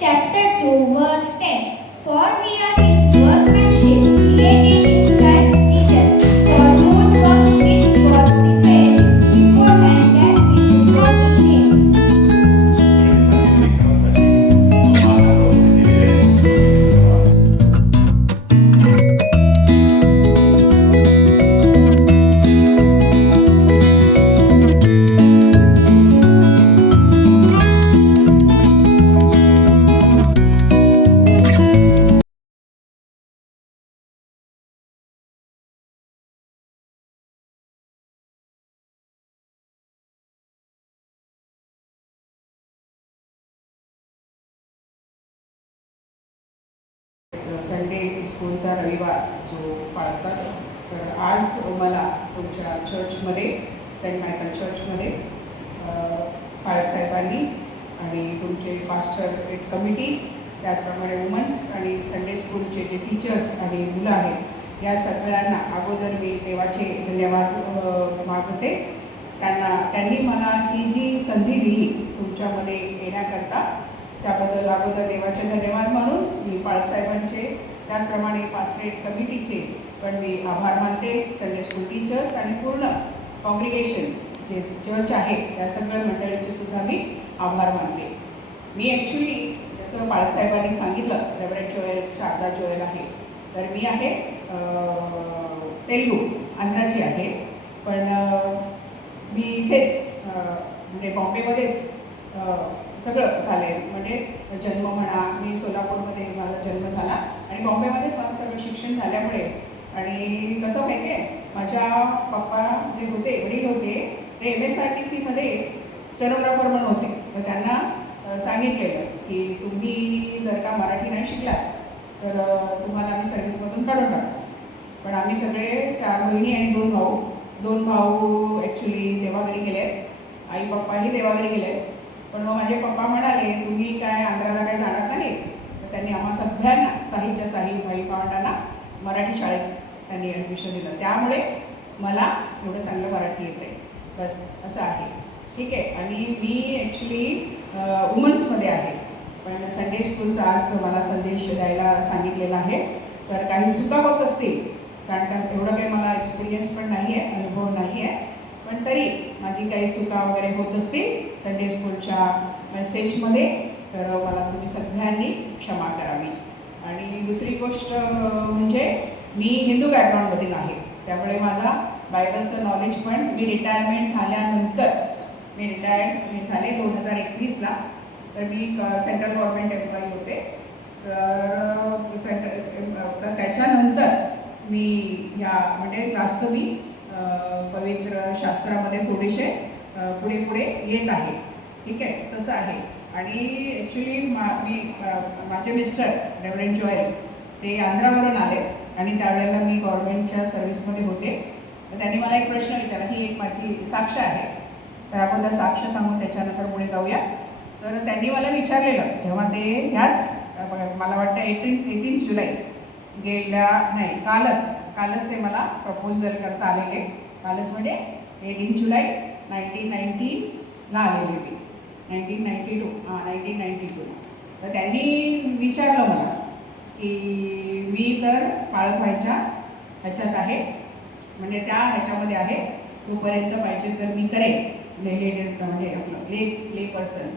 chapter 2, verse 10. For we are his workmanship, created in Christ Jesus, for good works which God prepared beforehand that we should walk in him. Sunday स्कूलचा रविवार जो पाळतात, तर आज मला तुमच्या चर्चमध्ये, सेंट मायकल चर्चमध्ये पाळक साहेबांनी आणि तुमचे पास्टर एक कमिटी, त्याचप्रमाणे वुमन्स आणि संडे स्कूलचे जे टीचर्स आणि मुलं आहेत, या सगळ्यांना अगोदर मी देवाचे धन्यवाद मागते. त्यांनी मला ही जी संधी दिली तुमच्यामध्ये येण्याकरता, त्याबद्दल अगोदर देवाचे धन्यवाद म्हणून मी पाळक साहेबांचे, त्याचप्रमाणे पास्टरेट कमिटीचे पण मी आभार मानते. संडे स्कूल टीचर्स आणि पूर्ण कॉंग्रिगेशन जे चर्च आहे त्या सगळ्या मंडळींचे सुद्धा मी आभार मानते. मी ॲक्च्युली जसं पाळक साहेबांनी सांगितलं, रेव्हरंड जोएल, शारदा जोएल आहे, तर मी आहे तेलुगू, आंध्राची आहे, पण मी इथेच म्हणजे बॉम्बेमध्येच सगळं झालं आहे. म्हणजे जन्म म्हणा, मी सोलापूरमध्ये माझा जन्म झाला आणि बॉम्बेमध्येच मला सगळं शिक्षण झाल्यामुळे, आणि कसं माहिती आहे, माझ्या पप्पा जे होते, वडील होते, ते MSRTCमध्ये स्टेनोग्राफर म्हणून होते. तर त्यांना सांगितलेलं की तुम्ही जर का मराठी नाही शिकलात तर तुम्हाला आम्ही सर्व्हिसमधून काढून टाकतो. पण आम्ही सगळे 4 बहिणी आणि 2 भाऊ ॲक्च्युली देवाघरी गेले आहेत, आई पप्पाही देवाघरी गेले आहेत. पण मग माझे पप्पा म्हणाले, तुम्ही काय आंध्राला काय जाणार नाही. तर त्यांनी आम्हा सगळ्यांना, साहीच्या साही भाई भावंडांना मराठी शाळेत त्यांनी ॲडमिशन दिलं. त्यामुळे मला एवढं चांगलं मराठी येतं आहे, बस असं आहे. ठीक आहे. आणि मी ॲक्च्युली वुमन्समध्ये आहे, पण संडे स्कूलचा आज मला संदेश द्यायला सांगितलेला आहे. तर काही चुका होत असतील, कारण का एवढं काही मला एक्सपिरियन्स पण नाही आहे, अनुभव नाही आहे, पण तरी माझी काही चुका वगैरे होत असतील संडे स्कूलच्या मेसेजमध्ये, तर मला तुम्ही सगळ्यांनी क्षमा करावी. आणि दुसरी गोष्ट म्हणजे मी हिंदू बॅकग्राऊंडमधील आहे, त्यामुळे मला बायबलचं नॉलेज पण, मी रिटायरमेंट झाल्यानंतर, मी रिटायर झाले 2021ला, तर मी सेंट्रल गव्हर्नमेंट एम्प्लॉई होते. तर त्याच्यानंतर मी म्हणजे जास्त मी पवित्र शास्त्रामध्ये थोडेसे पुढे येत आहे. ठीक आहे, तसं आहे. आणि ॲक्च्युली माझे मिस्टर रेव्हरंड जोएल ते आंध्रावरून आले आणि त्यावेळेला मी गव्हर्नमेंटच्या सर्व्हिसमध्ये होते. तर त्यांनी मला एक प्रश्न विचारला, ही एक माझी साक्ष आहे, तर अगोदर साक्ष सांगून त्याच्यानंतर पुढे जाऊया. तर त्यांनी मला विचारलेलं, जेव्हा ते ह्याच मला वाटतं 18 जुलै कालच ते मला प्रपोजल करता आलेले. कालच म्हणजे 18 जुलै 1990ला आलेले ते, 1992. तर त्यांनी विचारलं मला की मी तर पाळक व्हायच्या ह्याच्यात आहे, म्हणजे त्या ह्याच्यामध्ये आहे, तोपर्यंत पाहिजे तर मी करेन, म्हणजे आपलं ले पर्सन.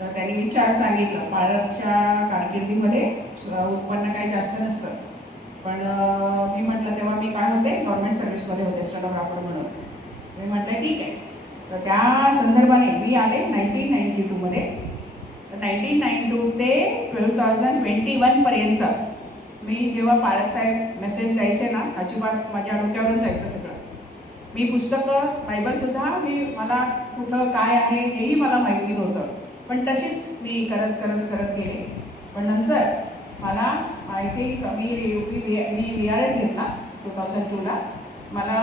तर त्यांनी विचार सांगितलं, पाळकच्या कारकिर्दीमध्ये उत्पन्न काही जास्त नसतं, पण मी म्हटलं, तेव्हा मी काय होते, गव्हर्नमेंट सर्व्हिसमध्ये होते, स्टेनोग्राफर म्हणून. मी म्हटलं ठीक आहे. तर त्या संदर्भाने मी आले 1992मध्ये. तर 1992 ते 2021पर्यंत मी जेव्हा पाळक साहेब मेसेज द्यायचे ना, अजिबात माझ्या डोक्यावरून जायचं सगळं. मी पुस्तकं, बायबलसुद्धा मला कुठं काय आहे हेही मला माहिती नव्हतं, पण तशीच मी करत गेले. पण नंतर मला आय थिंक मी VRS घेतला 2002ला. मला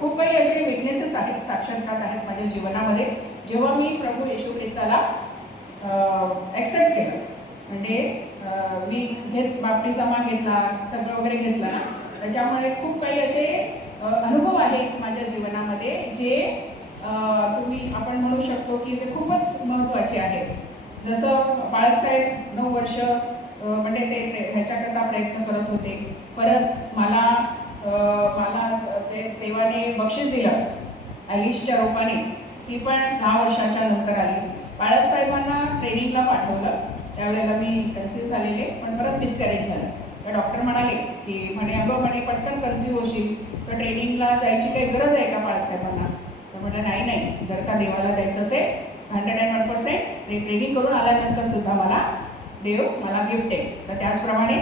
खूप काही असे विटनेसेस आहेत, साक्षात्कार आहेत माझ्या जीवनामध्ये, जेव्हा मी प्रभू येशू ख्रिस्ताला ॲक्सेप्ट केलं. म्हणजे मी बाप्तिस्मा घेतला, सगळं वगैरे घेतलं ना, त्याच्यामुळे खूप काही असे अनुभव आहेत माझ्या जीवनामध्ये, जे आपण म्हणू शकतो की ते खूपच महत्त्वाचे आहेत. जसं बाळकसाहेब 9 वर्ष म्हणजे ते ह्याच्याकरता प्रयत्न करत होते. परत मला ते देवाने बक्षीस दिलं ॲलिसच्या रूपाने, ती पण 10 वर्षाच्या नंतर आली. बाळकसाहेबांना ट्रेनिंगला पाठवलं, त्यावेळेला मी कन्सिव्ह झालेले, पण परत मिसकॅरेज झालं. तर डॉक्टर म्हणाले की अगं म्हणे पटकन कन्सिव्ह होशील, तर ट्रेनिंगला जायची काही गरज आहे का बाळकसाहेबांना? तर म्हटलं नाही, जर का देवाला जायचं असेल 101% ते ट्रेनिंग करून आल्यानंतर सुद्धा देव मला गिफ्ट आहे. तर त्याचप्रमाणे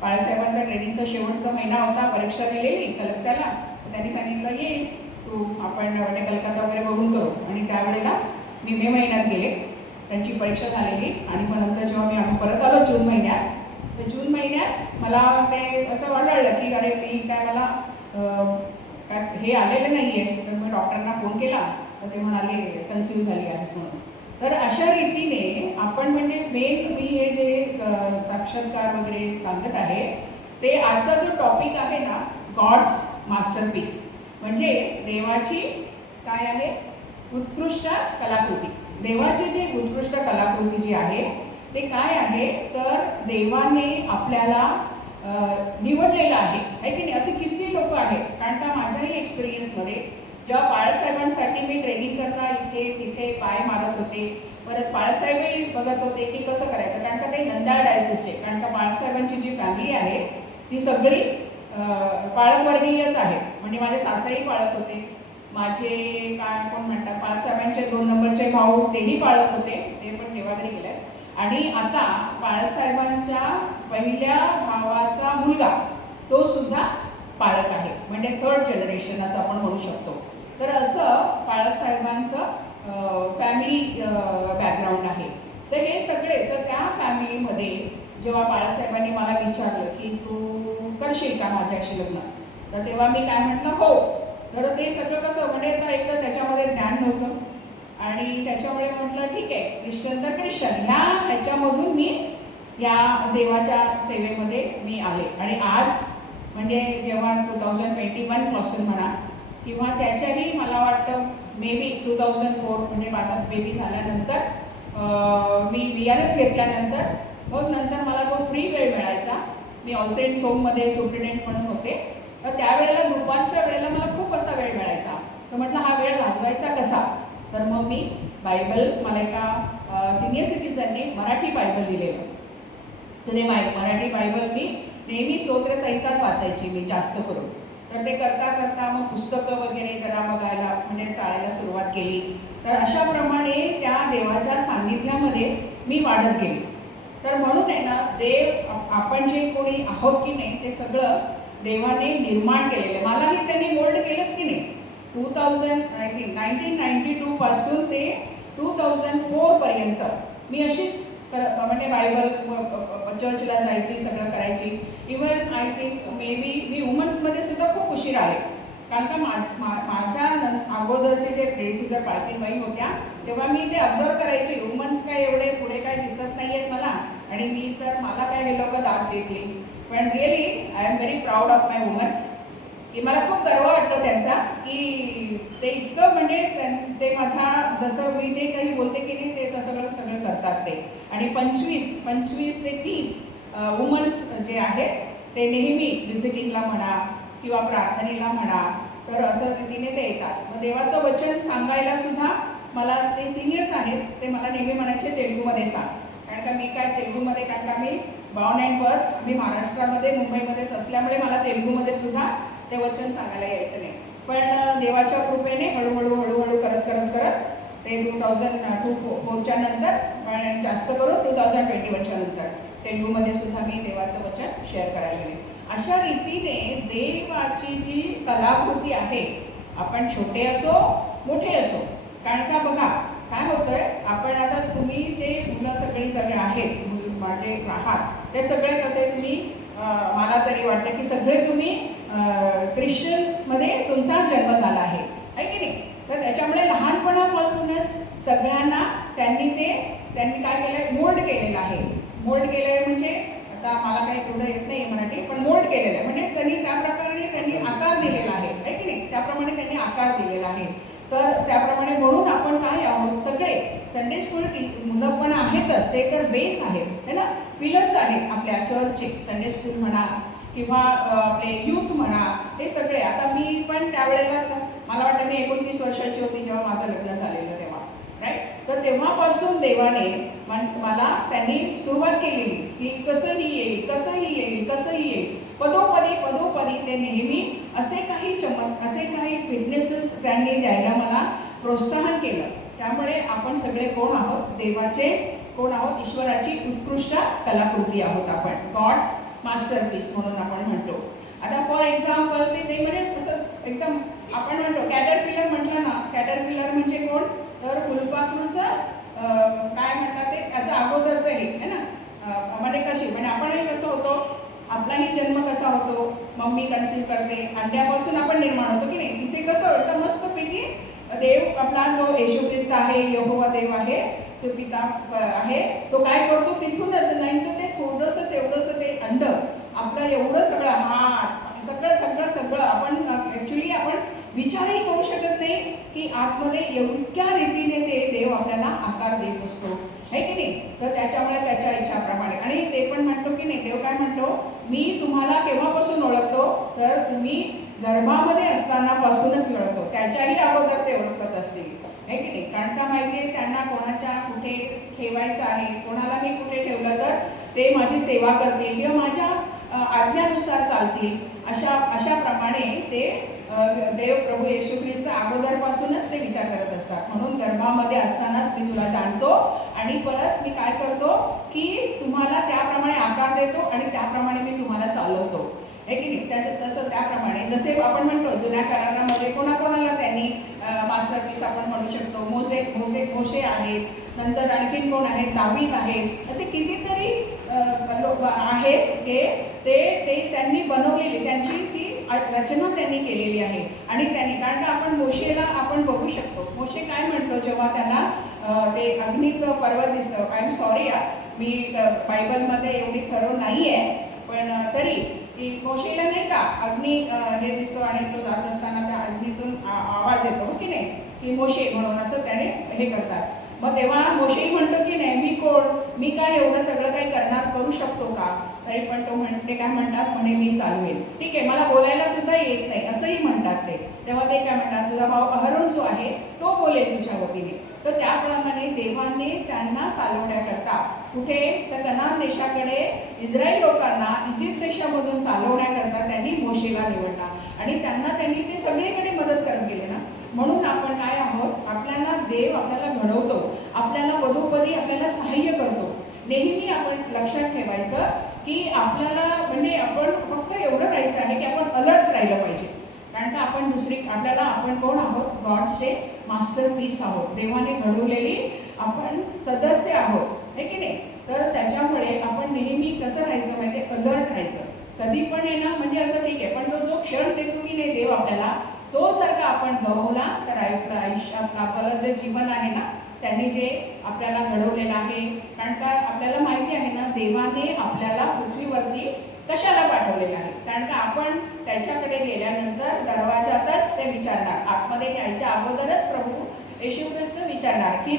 बाळासाहेबांचा ट्रेनिंगचा शेवटचा महिना होता, परीक्षा दिलेली कलकत्त्याला. तर त्यांनी सांगितलं येईल तू, आपण म्हणजे कलकत्ता वगैरे बघून करू. आणि त्यावेळेला मी मे महिन्यात गेले, त्यांची परीक्षा झालेली. आणि मग नंतर जेव्हा आम्ही परत आलो जून महिन्यात, तर जून महिन्यात मला ते असं वाटलं की अरे मी मला काय हे आलेलं नाही आहे. तर मी डॉक्टरांना फोन केला, तर ते म्हणाले कन्सिव्ह झाली आहेस म्हणून. तर अशा रीतीने आपण म्हणजे मेन मी हे जे साक्षात्कार वगैरे सांगत आहे, ते आजचा जो टॉपिक आहे ना, गॉड्स मास्टरपीस, म्हणजे देवाची काय आहे, उत्कृष्ट कलाकृती. देवाची जी उत्कृष्ट कलाकृती जी आहे ते काय आहे, तर देवाने आपल्याला निवडलेलं आहे की नाही. असे किती लोक आहेत, कारण का माझ्याही एक्सपिरियन्समध्ये जेव्हा बाळासाहेबांसाठी मी ट्रेनिंग करता इथे तिथे पाय मारत होते, परत बाळासाहेबही बघत होते की कसं करायचं, कारण का ते नंदा डायसिसचे, कारण का बाळासाहेबांची जी फॅमिली आहे ती सगळी पाळकवर्गीयच आहे. म्हणजे माझे सासरेही पाळक होते, माझे काय कोण म्हणतात बाळासाहेबांचे 2 नंबरचे भाऊ तेही पाळक होते, ते पण देवाकडे गेले. आणि आता बाळासाहेबांच्या पहिल्या भावाचा मुलगा तो सुद्धा पाळक आहे, म्हणजे 3rd जनरेशन असं आपण म्हणू शकतो. तर असं बाळासाहेबांचं फॅमिली बॅकग्राऊंड आहे. तर हे सगळे, तर त्या फॅमिलीमध्ये जेव्हा बाळासाहेबांनी मला विचारलं की तू करशील का माझ्याशी लग्न, तर तेव्हा मी काय म्हटलं हो. तर ते सगळं कसं म्हणजे एकतर त्याच्यामध्ये ज्ञान नव्हतं, आणि त्याच्यामुळे म्हटलं ठीक आहे, ख्रिश्चन तर ख्रिश्चन, ह्याच्यामधून मी या देवाच्या सेवेमध्ये मी आले. आणि आज म्हणजे जेव्हा 2021 पासून म्हणा, किंवा त्याच्याही मला वाटतं मे बी 2004 म्हणजे माझा बेबी झाल्यानंतर मी VRS घेतल्यानंतर मग नंतर मला जो फ्री वेळ मिळायचा, मी ऑल सेंट्स होममध्ये सुप्रिटेंडेंट म्हणून होते, तर त्यावेळेला दुपारच्या वेळेला मला खूप असा वेळ मिळायचा. तर म्हटलं हा वेळ घालवायचा कसा, तर मग मी बायबल, मला एका सिनियर सिटीजनने मराठी बायबल दिलेलं, तर ते मराठी बायबल मी नेहमी स्तोत्रसंहिताच वाचायची मी जास्त करून. तर ते करता करता मग पुस्तकं वगैरे जरा बघायला म्हणजे चाळायला सुरुवात केली. तर अशाप्रमाणे त्या देवाच्या सान्निध्यामध्ये मी वाढत गेली. तर म्हणून आहे ना, देव आपण जे कोणी आहोत की नाही ते सगळं देवाने निर्माण केलेलं आहे. मलाही त्यांनी मोल्ड केलंच की नाही. 1992 पासून ते 2004 पर्यंत मी अशीच म्हणजे बायबल चर्चला जायची, सगळं करायची. Even I think maybe मी वुमन्समध्ये सुद्धा खूप उशीर आले, कारण का माझ्या अगोदरचे जे प्रेडिसेसर पालखीबाई होत्या तेव्हा मी ते ऑब्झर्व करायचे, वुमन्स काय एवढे पुढे काय दिसत नाही आहेत मला, आणि मी तर मला काय हे लोक दाद देतील. पण really I am very proud of my woman's, की मला खूप गर्व वाटतो त्यांचा, की ते इतकं म्हणजे ते माझ्या जसं मी जे काही बोलते की नाही ते सगळं करतात ते. आणि 25 ते 30 वुमन्स जे आहेत ते नेहमी व्हिजिटिंगला म्हणा किंवा प्रार्थनेला म्हणा, तर असं रीतीने ते येतात. मग देवाचं वचन सांगायला सुद्धा मला ते सिनियर्स आहेत, ते मला नेहमी म्हणायचे तेलुगूमध्ये सांग, कारण का मी काय तेलुगूमध्ये, कारण का मी बाउंड अँड बर्थ मी महाराष्ट्रामध्ये मुंबईमध्येच असल्यामुळे मला तेलुगूमध्ये सुद्धा ते वचन सांगायला यायचं नाही. पण देवाच्या कृपेने हळूहळू करत ते 2004च्या नंतर, पण जास्त करून 2021च्या नंतर तेलुगूमध्ये सुद्धा मी देवाचं वचन शेअर करायला गेले. अशा रीतीने देवाची जी कलाकृती आहे, आपण छोटे असो मोठे असो, कारण का बघा काय होतंय, आपण आता तुम्ही जे मुलं सगळे आहेत, माझे आहात, ते सगळे कसे तुम्ही मला तरी वाटतं की सगळे तुम्ही ख्रिश्चन्समध्ये तुमचा जन्म झाला आहे की नाही. तर त्याच्यामुळे लहानपणापासूनच सगळ्यांना त्यांनी काय केलं आहे, मोल्ड केलेलं आहे. मोल्ड केलं आहे म्हणजे आता मला काही एवढं येत नाही मराठी, पण मोल्ड केलेलं आहे म्हणजे त्यांनी त्या प्रकारे त्यांनी आकार दिलेला आहे की नाही, त्याप्रमाणे त्यांनी आकार दिलेला आहे. तर त्याप्रमाणे म्हणून आपण काय आहोत सगळे संडे स्कूल मुलं पण आहेतच, ते तर बेस आहेत है ना, पिलर्स आहेत आपल्या चर्चचे. संडे स्कूल म्हणा किंवा आपले यूथ म्हणा, हे सगळे. आता मी पण त्यावेळेला मला वाटतं मी 29 वर्षाची होती जेव्हा माझं लग्न झालेलं तेव्हा, राईट. तर तेव्हापासून देवाने मला त्यांनी सुरुवात केलेली की कसंही येईल कसंही येईल कसंही येईल, पदोपदी पदोपदी ते नेहमी असे काही फिटनेसेस त्यांनी द्यायला मला प्रोत्साहन केलं. त्यामुळे आपण सगळे कोण आहोत, देवाचे कोण आहोत, ईश्वराची उत्कृष्ट कलाकृती आहोत आपण, गॉड्स मास्टरपीस म्हणून आपण म्हणतो. आता फॉर एक्झाम्पल ते म्हणजे असं एकदम आपण म्हणतो कॅटरपिलर म्हटलं ना, कॅटरपिलर म्हणजे कोण, तर फुलपाखरूचं काय म्हणतात ते, त्याचं अगोदरचं हे आहे ना, म्हणजे कशी म्हणजे आपणही कसं होतो, आपलाही जन्म कसा होतो, मम्मी कन्सीव्ह करते, अंड्यापासून आपण निर्माण होतो की नाही. तिथे कसं होतं मस्तपैकी देव आपला जो येशू ख्रिस्त आहे, यहोवा देव आहे, तो पिता आहे, तो काय करतो तिथूनच नाही तर ते थोडंसं तेवढंसं ते अंड आपलं एवढं सगळं हात सगळं आपण ॲक्च्युली आपण विचारही करू शकत नाही की आतमध्ये इतक्या रीतीने ते देव आपल्याला आकार देत असतो, आहे की नाही. तर त्याच्यामुळे त्याच्या इच्छाप्रमाणे, आणि ते पण म्हणतो की नाही, देव काय म्हणतो, मी तुम्हाला केव्हापासून ओळखतो, तर तुम्ही गर्भामध्ये असतानापासूनच मी ओळखतो. त्याच्याही अगोदर ते ओळखत असतील, आहे की नाही. कारण का माहिती आहे त्यांना कोणाच्या कुठे ठेवायचं आहे, कोणाला मी कुठे ठेवलं तर ते माझी सेवा करतील किंवा माझ्या आज्ञानुसार चालतील, अशाप्रमाणे ते देव प्रभू येशू ख्रिस्त अगोदरपासूनच ते विचार करत असतात. म्हणून गर्भामध्ये असतानाच मी तुला जाणतो आणि परत मी काय करतो की तुम्हाला त्याप्रमाणे आकार देतो आणि त्याप्रमाणे मी तुम्हाला चालवतो, आहे की नाही. तसं त्याप्रमाणे जसे आपण म्हणतो जुन्या करारामध्ये कोणाकोणाला त्यांनी मास्टरपीस आपण म्हणू शकतो. मोशे आहेत, नंतर आणखीन कोण आहेत, दावीद आहेत, असे कितीतरी लोक आहेत ते त्यांनी बनवलेली, त्यांची ती रचना त्यांनी केलेली आहे. आणि त्यांनी कारण का आपण मोशेला आपण बघू शकतो, मोशे काय म्हणतो जेव्हा त्यांना ते अग्नीचं पर्वत दिसतं. आय एम सॉरी मी बायबलमध्ये एवढी थरो नाही आहे, पण तरी की मोशेला नाही का अग्नी हे दिसतो आणि तो जात असताना त्या अग्नीतून आवाज येतो की नाही, की मोशे म्हणून असं त्याने हे करतात. मग तेव्हा मोशेही म्हणतो की नाही, मी कोण, मी काय एवढं सगळं काही करू शकतो का, तरी पण तो म्हणते काय म्हणतात, म्हणे मी चालवेल, ठीक आहे, मला बोलायला सुद्धा येत नाही असंही म्हणतात ते. तेव्हा ते काय म्हणतात, तुझा भाऊ अहरोन जो आहे तो बोलेल तुझ्या वतीने. तर त्याप्रमाणे देवाने त्यांना चालवण्याकरता कुठे, तर कनान देशाकडे इस्रायल लोकांना इजिप्त देशामधून चालवण्याकरता त्यांनी मोशेला निवडला आणि त्यांनी ते सगळीकडे मदत करत गेले ना. म्हणून आपण काय आहोत, आपल्याला देव आपल्याला घडवतो, आपल्याला पदोपदी आपल्याला सहाय्य करतो. नेहमी आपण लक्षात ठेवायचं की आपल्याला म्हणजे आपण फक्त एवढं राहायचं आहे की आपण अलर्ट राहिलं पाहिजे. कारण का आपण कोण आहोत, गॉडचे मास्टरपीस आहोत, देवाने घडवलेली आपण सदस्य आहोत, आहे की नाही. तर त्याच्यामुळे आपण नेहमी कसं राहायचं माहिती आहे, अलर्ट राहायचं. कधी पण आहे ना, म्हणजे असं ठीक आहे, पण तो जो क्षण देतो की नाही देव आपल्याला, तो जर का आपण गमावला तर आयुष्यात आपलं जे जीवन आहे ना, त्यांनी जे आपल्याला घडवलेलं आहे. कारण का आपल्याला माहिती आहे ना, देवाने आपल्याला पृथ्वीवरती कशाला पाठवलेलं आहे. कारण का आपण त्याच्याकडे गेल्यानंतर दरवाजातच ते विचारणार, आतमध्ये यायच्या अगोदरच प्रभू येशू ख्रिस्त विचारणार की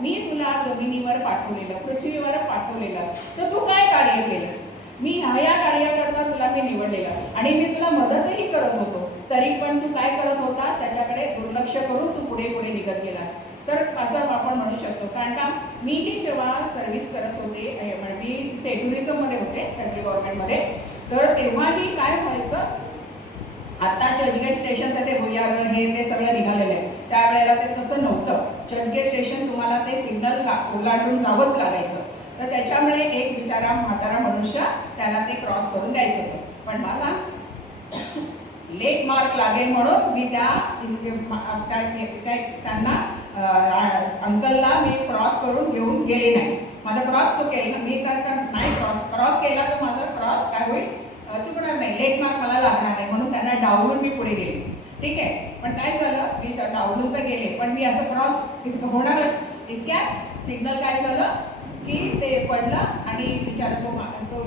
मी तुला जमिनीवर पाठवलेलं, पृथ्वीवर पाठवलेलं, तर तू काय कार्य केलंस. मी ह्या कार्याकरता तुला मी निवडलेलं आणि मी तुला मदतही करत होतो, तरी पण तू काय करत होतास, त्याच्याकडे दुर्लक्ष करून तू पुढे निघत गेलास. तर असं आपण म्हणू शकतो. कारण का मीही जेव्हा सर्व्हिस करत होते, मी ते टुरिझममध्ये होते सेंट्रल गव्हर्नमेंटमध्ये, तर तेव्हाही काय व्हायचं, आता चर्चगेट स्टेशन तर ते भुयार ते सगळं निघालेलं आहे, त्यावेळेला ते तसं नव्हतं. चर्चगेट स्टेशन तुम्हाला ते सिग्नल ओलांडून जावंच लागायचं. तर त्याच्यामुळे एक बिचारा म्हातारा मनुष्य त्याला ते क्रॉस करून द्यायचं होतं. पण मला लेट मार्क लागेल म्हणून मी त्यांना अंकलला मी क्रॉस करून घेऊन गेले नाही. माझा क्रॉस तो केला मी नाही क्रॉस केला तर माझा क्रॉस काय होईल, चुकणार नाही, लेट मार्क मला लागणार नाही, म्हणून त्यांना डावलून मी पुढे गेले, ठीक आहे. पण काय झालं, मी डावलून तर गेले, पण मी असं क्रॉस होणारच, इतक्यात सिग्नल काय झालं की ते पडलं आणि बिचारा तो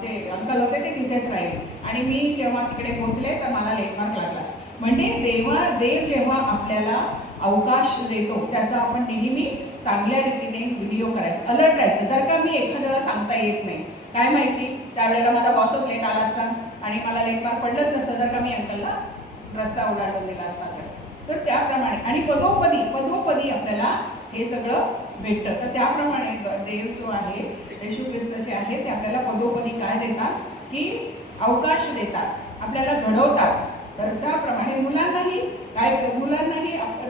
जे अंकल होते ते तिथेच राहिले आणि मी जेव्हा तिकडे पोहोचले तर मला लेट मार्क लागलाच. म्हणजे देव जेव्हा आपल्याला अवकाश देतो त्याचा आपण नेहमी चांगल्या रीतीने विनियोग करायचा, अलर्ट राहायचं. जर का मी एखाद्याला सांगता येत नाही, काय माहिती त्यावेळेला माझा बॉसच लेट आला असता आणि मला लेट मार्क पडलंच नसतं जर का मी अंकलला रस्ता ओलांडून दिला असता तर त्याप्रमाणे. आणि पदोपदी आपल्याला हे सगळं भेटतं. तर त्याप्रमाणे देव जो आहे, येशू ख्रिस्त जे आहे ते आपल्याला पदोपदी काय देतात की अवकाश देतात, आपल्याला घडवतात. तर त्याप्रमाणे मुलांनाही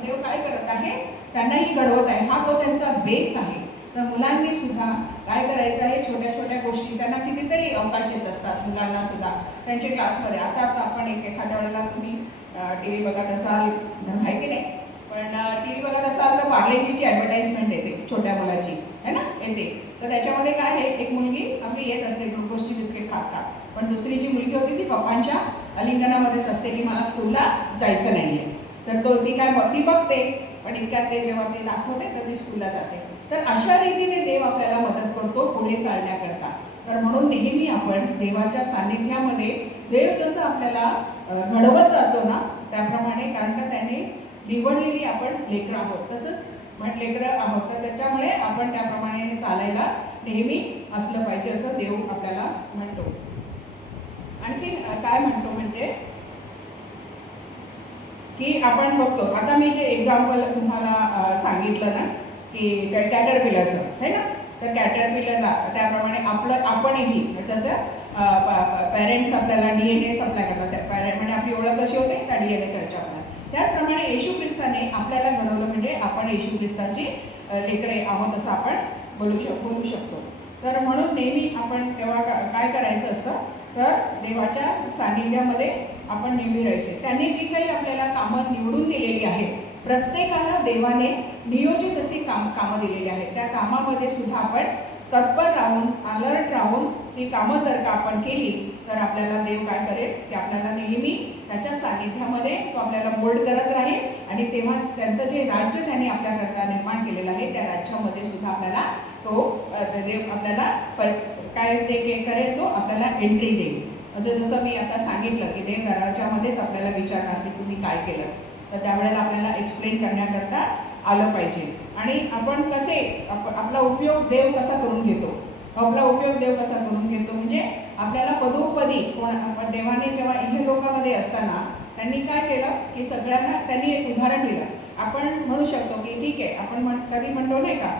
देव काय करत आहे, त्यांनाही घडवत आहे. हा तो त्यांचा बेस आहे. तर मुलांनी सुद्धा काय करायचं आहे, छोट्या छोट्या गोष्टी त्यांना कितीतरी अवकाश येत असतात मुलांना सुद्धा त्यांच्या क्लासमध्ये. आता आपण एखाद्या वेळेला तुम्ही टी व्ही बघत असाल, माहिती नाही पण टी व्ही बघत असाल तर पार्लेजीची ॲडव्हर्टाईजमेंट येते छोट्या मुलाची, है ना, येते. तर त्याच्यामध्ये काय आहे, एक मुलगी आपली येत असते ग्लुकोजची बिस्किट खात खात, पण दुसरी जी मुलगी होती ती पप्पांच्या अलिंगनामध्येच असते की मला स्कूलला जायचं नाही आहे. तर ती बघते, पण इतक्यात ते जेव्हा ते दाखवते तर ती स्कूलला जाते. तर अशा रीतीने देव आपल्याला मदत करतो पुढे चालण्याकरता. तर म्हणून नेहमी आपण देवाच्या सान्निध्यामध्ये देव जसं आपल्याला घडवत जातो ना त्याप्रमाणे, कारण का त्याने निवडलेली आपण लेकरं आहोत, तसंच लेकरं आहोत, तर त्याच्यामुळे आपण त्याप्रमाणे चालायला नेहमी असलं पाहिजे असं देव आपल्याला म्हणतो. आणखी काय म्हणतो म्हणजे की आपण बघतो, आता मी जे एक्झाम्पल तुम्हाला सांगितलं ना की कॅटरपिलरचं आहे ना, तर कॅटरपिलरला त्याप्रमाणे आपणही जसं पॅरेंट्स आपल्याला DNA सप्लाय करतात, त्या पॅरेंट म्हणजे आपली ओळख कशी होते त्या DNAच्या ह्याच्यावर. त्याचप्रमाणे येशू ख्रिस्ताने आपल्याला घडवलं म्हणजे आपण येशू ख्रिस्ताची लेकरे आहोत असं आपण बोलू शकतो. तर म्हणून नेहमी आपण तेव्हा काय करायचं असतं, तर देवाच्या सान्निध्यामध्ये आपण नेहमी राहायचे. त्यांनी जी काही आपल्याला कामं निवडून दिलेली आहेत, प्रत्येकाला देवाने नियोजित अशी कामं दिलेली आहेत. त्या कामामध्ये सुद्धा आपण तत्पर राहून, अलर्ट राहून ही कामं जर का आपण केली तर आपल्याला देव काय करेल की आपल्याला नेहमी त्याच्या सान्निध्यामध्ये तो आपल्याला मोल्ड करत राहील. आणि तेव्हा त्यांचं जे राज्य त्यांनी आपल्याकरता निर्माण केलेलं आहे त्या राज्यामध्ये सुद्धा आपल्याला तो देव आपल्याला काय ते करेल, तो आपल्याला एंट्री देईल. जसं मी आता सांगितलं की देव राज्यामध्येच आपल्याला विचारणार की तुम्ही काय केलं, तर त्यावेळेला आपल्याला एक्सप्लेन करण्याकरता आलं पाहिजे. आणि आपण आपला उपयोग देव कसा करून घेतो, म्हणजे आपल्याला पदोपदी देवाने जेव्हा इहलोकामध्ये असताना त्यांनी काय केलं की सगळ्यांना त्यांनी एक उदाहरण दिलं. आपण म्हणू शकतो की ठीक आहे, आपण कधी म्हणतो नाही का,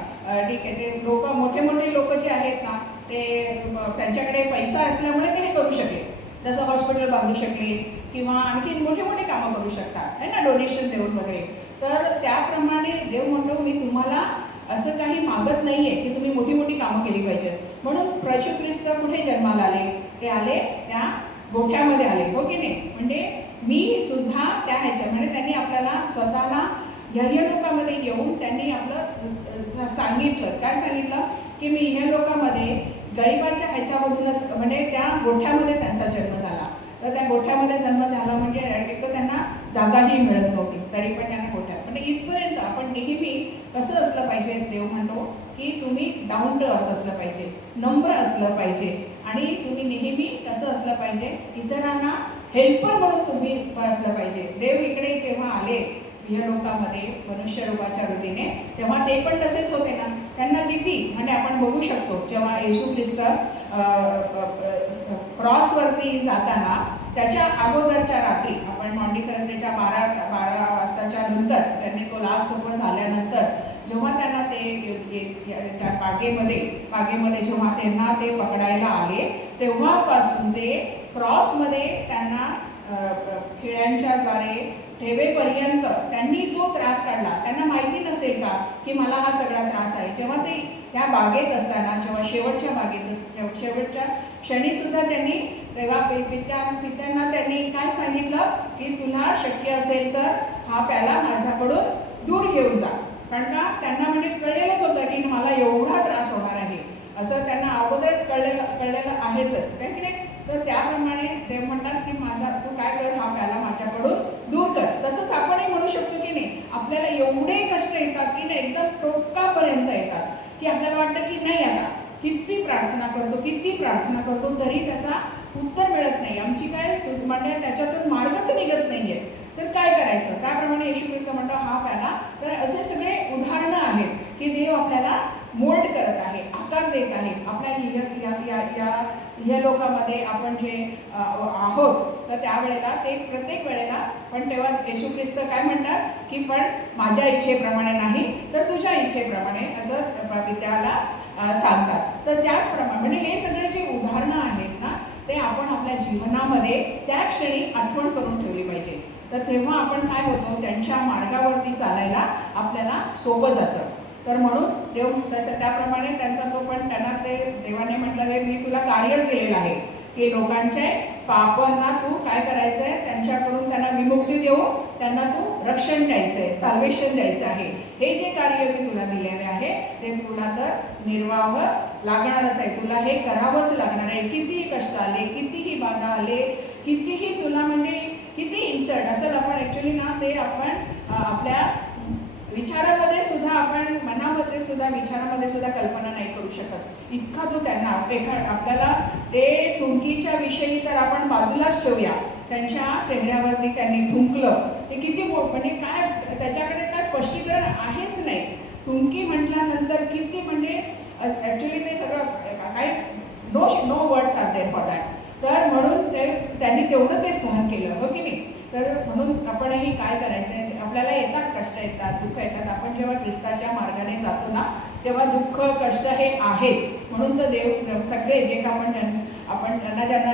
ठीक आहे ते लोक मोठे लोक जे आहेत ना ते त्यांच्याकडे पैसा असल्यामुळे ते हे करू शकले, जसं हॉस्पिटल बांधू शकले किंवा आणखी मोठे कामं करू शकतात है ना, डोनेशन देऊन वगैरे. तर त्याप्रमाणे देव म्हणतो मी तुम्हाला असं काही मागत नाही आहे की तुम्ही मोठी कामं केली पाहिजेत. म्हणून येशू ख्रिस्त कुठे जन्माला आले, ते आले त्या गोठ्यामध्ये आले, हो की नाही. म्हणजे मी सुद्धा त्या म्हणजे त्यांनी आपल्याला स्वतःला इहलोकामध्ये येऊन त्यांनी आपलं सांगितलं, काय सांगितलं की मी इहलोकामध्ये गरिबाच्या ह्याच्यामधूनच, म्हणजे त्या गोठ्यामध्ये त्यांचा जन्म झाला. तर त्या गोठ्यामध्ये जन्म झाला म्हणजे एक तर त्यांना जागाही मिळत नव्हती, तरी पण त्यांना गोठ्यात. म्हणजे इथपर्यंत आपण नेहमी कसं असलं पाहिजे, देव म्हणतो की तुम्ही डाऊन टू अर्थ असलं पाहिजे, नम्र असलं पाहिजे. आणि तुम्ही नेहमी कसं असलं पाहिजे, इतरांना हेल्पर म्हणून तुम्ही असलं पाहिजे. देव इकडे जेव्हा आले इहलोकामध्ये मनुष्य रूपाच्या वृत्तीने, तेव्हा ते पण तसेच होते ना. त्यांना किती म्हणजे आपण बघू शकतो, जेव्हा येशू ख्रिस्त क्रॉसवरती जाताना त्याच्या अगोदरच्या रात्री, आपण मॉन्डी थर्सडेच्या 12 वाजताच्या नंतर, त्यांनी तो लास्ट सफर झाल्यानंतर जेव्हा त्यांना ते त्या बागेमध्ये जेव्हा त्यांना ते पकडायला आले, तेव्हापासून ते क्रॉसमध्ये त्यांना खिळ्यांच्या द्वारे ठेवेपर्यंत त्यांनी जो त्रास काढला, त्यांना माहिती नसेल का की मला हा सगळा त्रास आहे. जेव्हा ते त्या बागेत असताना, जेव्हा शेवटच्या क्षणीसुद्धा त्यांनी तेव्हा पित्यांना त्यांनी काय सांगितलं की तुला शक्य असेल तर हा प्याला माझ्याकडून दूर घेऊन जा. कारण का त्यांना म्हणजे कळलेलंच होतं की मला एवढा त्रास होणार आहे, असं त्यांना अगोदरच कळलेलं आहेच, काय की नाही. तर त्याप्रमाणे ते म्हणतात की तू काय कर, हा प्याला माझ्याकडून दूर कर. तसंच आपणही म्हणू शकतो की नाही, आपल्याला एवढे कष्ट येतात की नाही, एकदम टोकापर्यंत येतात की आपल्याला वाटतं की नाही आता किती प्रार्थना करतो तरी त्याचा उत्तर मिळत नाही. आमची काय म्हणजे त्याच्यातून मार्गच निघत नाही आहे. तर काय करायचं? त्याप्रमाणे येशू ख्रिस्त म्हणतो हा प्याला. तर असे सगळे उदाहरणं आहेत की देव आपल्याला मोल्ड करत आहे, आकार देत आहे. आपल्या ह्या लोकांमध्ये आपण जे आहोत तर त्यावेळेला ते प्रत्येक वेळेला पण तेव्हा येशू ख्रिस्त काय म्हणतात की पण माझ्या इच्छेप्रमाणे नाही तर तुझ्या इच्छेप्रमाणे असं त्याला सांगतात. तर त्याचप्रमाणे म्हणजे हे सगळे जे उदाहरणं आहेत ना ते आपण आपल्या जीवनामध्ये त्या क्षणी आठवण करून ठेवली पाहिजे. तर तेव्हा आपण काय होतो त्यांच्या मार्गावरती चालायला आपल्याला सोपं जातं. तर म्हणून देव तसं त्याप्रमाणे त्यांचा तो पण त्यांना ते देवाने म्हटलं आहे मी तुला कार्यच दिलेलं आहे की लोकांचे पापांना तू काय करायचं आहे, त्यांच्याकडून त्यांना विमुक्ती देऊन त्यांना तू रक्षण द्यायचं आहे, साल्वेशन द्यायचं आहे. हे जे कार्य मी तुला दिलेले आहे ते तुला तर निर्वाह लागणारच आहे, तुला हे करावंच लागणार आहे. कितीही कष्ट आले, कितीही बाधा आले, कितीही तुला म्हणजे किती इन्सल्ट असेल, आपण ॲक्च्युली ना ते आपण आपल्या विचारामध्ये सुद्धा आपण मनामध्ये सुद्धा विचारामध्ये सुद्धा कल्पना नाही करू शकत इतका तो त्यांना आपल्याला ते थुंकीच्या विषयी तर आपण बाजूलाच ठेवूया. त्यांच्या चेहऱ्यावरती त्यांनी थुंकलं ते किती म्हणजे काय त्याच्याकडे काय स्पष्टीकरण आहेच नाही. थुंकी म्हटल्यानंतर किती म्हणजे ॲक्च्युली ते सगळं काही no words are there for that. तर म्हणून त्यांनी तेवढं ते सहन केलं हो की नाही. तर म्हणून आपणही काय करायचं आहे, आपल्याला येतात कष्ट येतात, दुःख येतात. आपण जेव्हा ख्रिस्ताच्या मार्गाने जातो ना तेव्हा दुःख कष्ट हे आहेच. म्हणून तर देव सगळे जे का आपण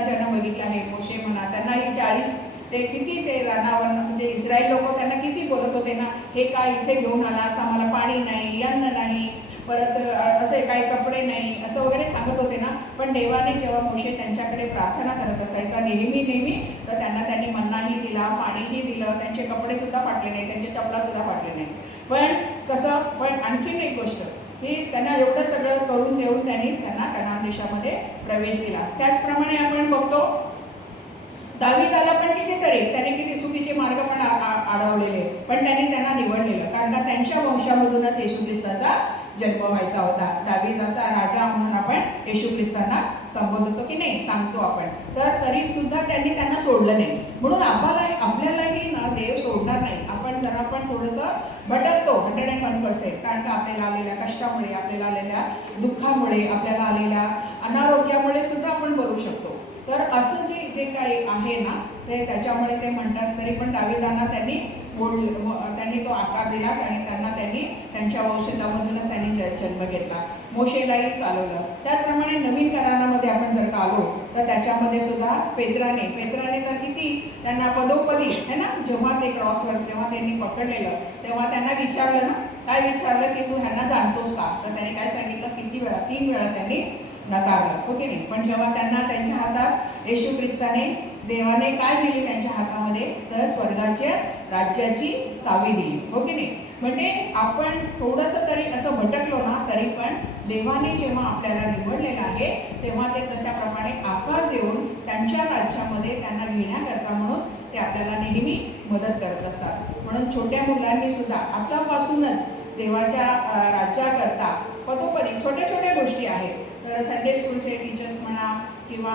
ज्यांना बघितलं आहे, मोशे म्हणा त्यांनाही 40 ते किती ते रानावर म्हणजे इस्रायल लोक त्यांना किती बोलत होते ना, हे काय इथे घेऊन आलास, आम्हाला पाणी नाही, अन्न नाही, परत असे काही कपडे नाही असं वगैरे सांगत होते ना. पण देवाने जेव्हा मोशे त्यांच्याकडे प्रार्थना करत असायचा नेहमी तर त्यांनी मन्नाही दिला, पाणीही दिलं, त्यांचे कपडे सुद्धा फाटले नाही, त्यांचे चपला सुद्धा फाटले नाही. पण कसं पण आणखीन एक गोष्ट की त्यांना एवढं सगळं करून देऊन त्यांना कनान देशामध्ये प्रवेश दिला. त्याचप्रमाणे आपण बघतो दावीदाला पण कितीतरी त्यांनी किती चुकीचे मार्ग पण अडवलेले, पण त्यांना निवडलेलं कारण का त्यांच्या वंशामधूनच येशू ख्रिस्ताचा जन्म व्हायचा होता. दावीदाचा राजा म्हणून आपण येशू ख्रिस्तांना संबोधतो की नाही, सांगतो आपण. तर तरी सुद्धा त्यांना सोडलं नाही. म्हणून आपल्यालाही ना देव सोडणार नाही. आपण जरा पण थोडंसं भटकतो 101%, कारण का आपल्याला आलेल्या कष्टामुळे, आपल्याला आलेल्या दुःखामुळे, आपल्याला आलेल्या अनारोग्यामुळे सुद्धा आपण बरू शकतो. तर असं जे काही आहे ना ते त्याच्यामुळे ते म्हणतात तरी पण दावीदांना त्यांनी तो आकार दिलाच आणि त्यांनी त्यांच्या वंशजामधूनच त्यांनी जन्म घेतला. मोशेलाही चालवलं. त्याचप्रमाणे नवीन करारामध्ये आपण जर का आलो तर त्याच्यामध्ये सुद्धा पेत्राने तर किती त्यांना पदोपदी है ना, जेव्हा ते क्रॉसवर जेव्हा त्यांनी पकडलेलं तेव्हा त्यांना विचारलं ना, काय विचारलं की तू ह्यांना जाणतोस का. तर त्यांनी काय सांगितलं, किती वेळा 3 वेळा त्यांनी नकारलं हो की नाही. पण जेव्हा त्यांना त्यांच्या हातात येशू ख्रिस्ताने देवाने काय दिली त्यांच्या हातामध्ये, तर स्वर्गाच्या राज्याची चावी दिली हो की नाही. म्हणजे आपण थोडंसं तरी असं भटकलो ना तरी पण देवाने जेव्हा आपल्याला निवडलेलं आहे तेव्हा ते तशाप्रमाणे आकार देऊन त्यांच्या राज्यामध्ये त्यांना घेण्याकरता म्हणून ते आपल्याला नेहमी मदत करत असतात. म्हणून छोट्या मुलांनी सुद्धा आतापासूनच देवाच्या राज्याकरता पदोपदी छोट्या गोष्टी आहेत. तर संडे स्कूलचे टीचर्स म्हणा किंवा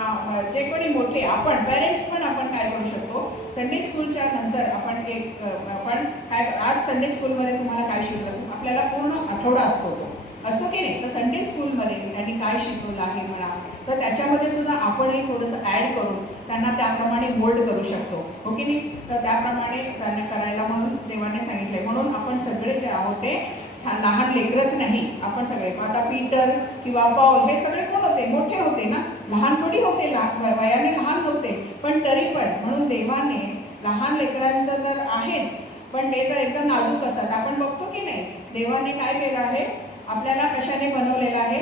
जे कोणी मोठे आपण पेरेंट्स पण आपण काय करू शकतो, संडे स्कूलच्या नंतर आपण काय आज संडे स्कूलमध्ये तुम्हाला काय शिकवलं, आपल्याला पूर्ण आठवडा असतो की नाही. तर संडे स्कूलमध्ये त्यांनी काय शिकवलं आहे म्हणा, तर त्याच्यामध्ये सुद्धा आपणही थोडंसं ॲड करून त्यांना त्याप्रमाणे मोल्ड करू शकतो हो की नाही. तर त्याप्रमाणे त्यांनी करायला म्हणून देवाने सांगितले. म्हणून आपण सगळे जे आहोत ते छान लहान लेकरच नाही, आपण सगळे आता पीटर किंवा पॉल हे सगळे कोण होते, मोठे होते ना, लहान थोडी होते, वयाने लहान होते. पण तरी पण म्हणून देवाने लहान लेकरांचं तर आहेच पण ते तर एकदम नाजूक असतात. आपण बघतो की नाही देवाने काय केलं आहे, आपल्याला कशाने बनवलेलं आहे,